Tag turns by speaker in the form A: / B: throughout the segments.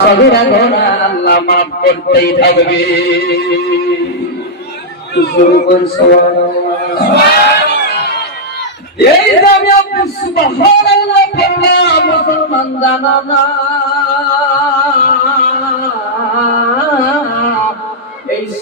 A: আল্লাহ মাফ করতেই থাকবে। এই যে আমি আপনি সুবহানাল্লাহ বললাম মুসলমান জানা না।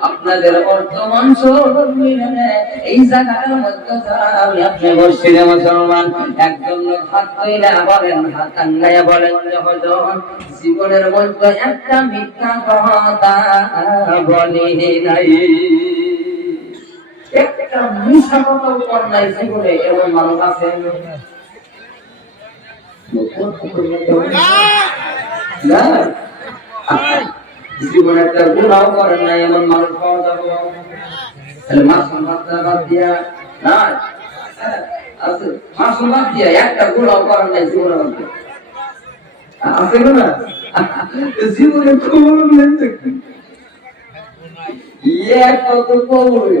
A: আপনাদের বর্তমান এই জায়গার মধ্যে আপনি মুসলমান একজন লোক হাত ধইলে বলেন হাত টাঙ্গাইয়া বলেন জীবনের মধ্যে একটা মিথ্যা কথা বলি নাই। একটা মিথ্যা কথা উপর নাই জীবনে এমন মানুষ আছে। না? জীবনে একটা গুণাও করেন না এমন মানুষ পাওয়া যাবে তাহলে মাসুম বাচ্চা বাদ দিয়া না আছে মাসুম বাদ দিয়া একটা গুণাও করেন নাই জীবনের মধ্যে আছে না জীবনে করলেন এক কত কবরে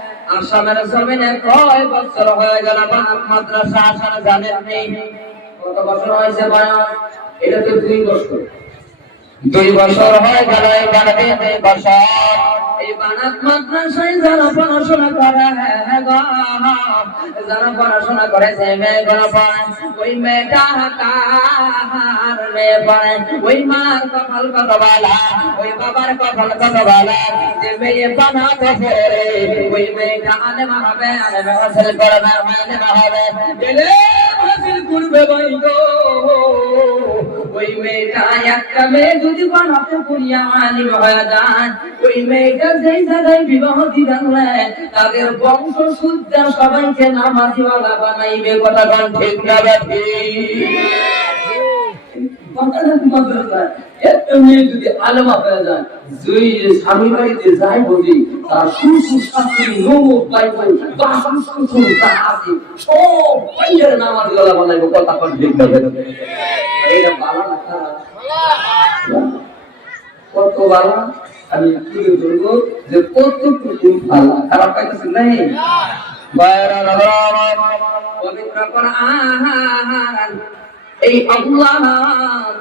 A: আসামের জমিনে কয় বছর হয়ে গেল মাদ্রাসা আসার জানেন নেই। কত বছর হয়েছে বয়স এটা তো দুই বছর। দুই বছর হয়ে গেল এই বানাতে দুই বছর। এই বানাত মাদ্রাসায় যারা পড়াশোনা করে যারা পড়াশোনা করে সে মেয়েগুলো পড়ে ওই মেয়েটা কার মেয়ে পড়ে? ওই মার কপাল কত বালা ওই বাবার কপাল কত বালা যে মেয়ে বানাতে ওই মেয়েটা আলেমা হবে আলেমা হাসিল করবে আলেমা হবে। এলে হাসিল করবে ভাই গো। ওই মেয়েটা একটা মেয়ে যদি বানাতে করিয়া আলিম হয়ে ওই মেয়েটা যেই জায়গায় বিবাহ দিবেন তাদের বংশ সুদ্ধা সবাইকে নামাজিওয়ালা বানাইবে, কথা গান ঠিক না একটা বলি, তার সব বাইরের নামাজিওয়ালা বানাইবে, কথা ঠিক না এটা বালা না খারাপ? কত বালা আমি তুলে ধরবো যে কতটুকু ভালা খারাপ পাইতেছে? নাই। পবিত্র কোরআন। এই আল্লাহ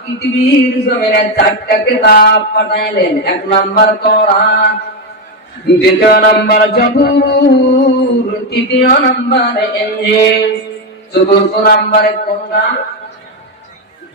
A: পৃথিবীর জমিনে চারটা কিতাব পাঠাইলেন। এক নাম্বার কোরআন, দ্বিতীয় নাম্বার জবুর, তৃতীয় নাম্বার ইঞ্জিল, চতুর্থ নাম্বারে কোনটা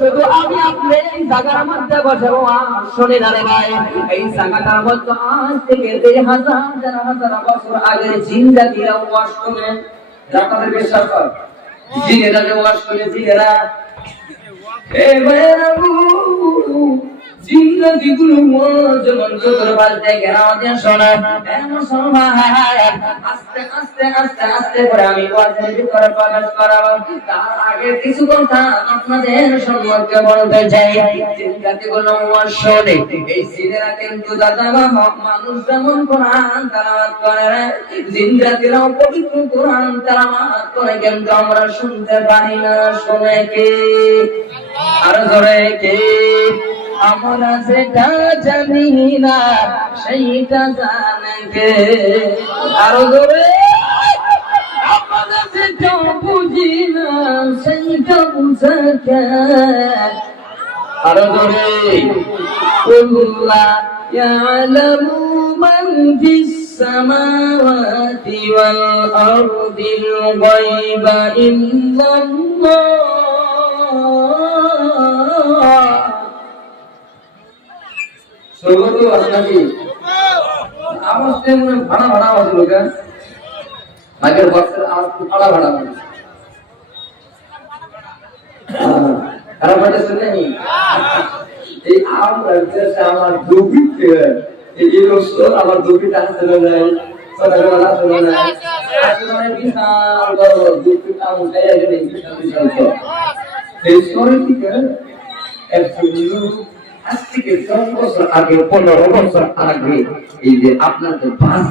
A: শুধু আমি আপনি এই জায়গার মধ্যে বসে শুনে না ভাই। এই জায়গাটার মধ্যে আজ থেকে দেড় হাজার হাজার বছর আগে জিন জাতিরা ওয়াশ করে আপনাদের বিশ্বাস কর। জিনেরা যে ওয়াশ করে জিনেরা এ মানুষ যেমন কোরআন তালাবাত করে জিন্দাতিরাও পবিত্র কোরআন তালাবাত করে, কিন্তু আমরা শুনতে পারি না, শোনে কে? আরও ধরে কে? আমরা যেটা জানি না সেইটা জানে আরও ধরে যেটা
B: বুঝি
A: না সেইটা
B: বুঝাকে আরও ধরে يعلم من في السماوات والأرض الغيب إلا الله
A: সর্বত আপনাকে আওয়াজ তেমন ভাড়া ভাড়া আওয়াজ লোক মাইকের বক্সের আওয়াজ খুব ভাড়া ভাড়া করে খারাপ হয়েছে শুনেনি এই আম রাজ্যে আমার দুবি এই যে রসুন আমার দুবিটা চলে যায় সকালবেলা চলে যায় আসলে বিশাল বড় বড় দুবিটা উঠে যায় বিশাল বিশাল তো এই শহর থেকে একশো আজ থেকে দশ বছর আগে পনেরো বছর আগে এই যে আপনাদের বাস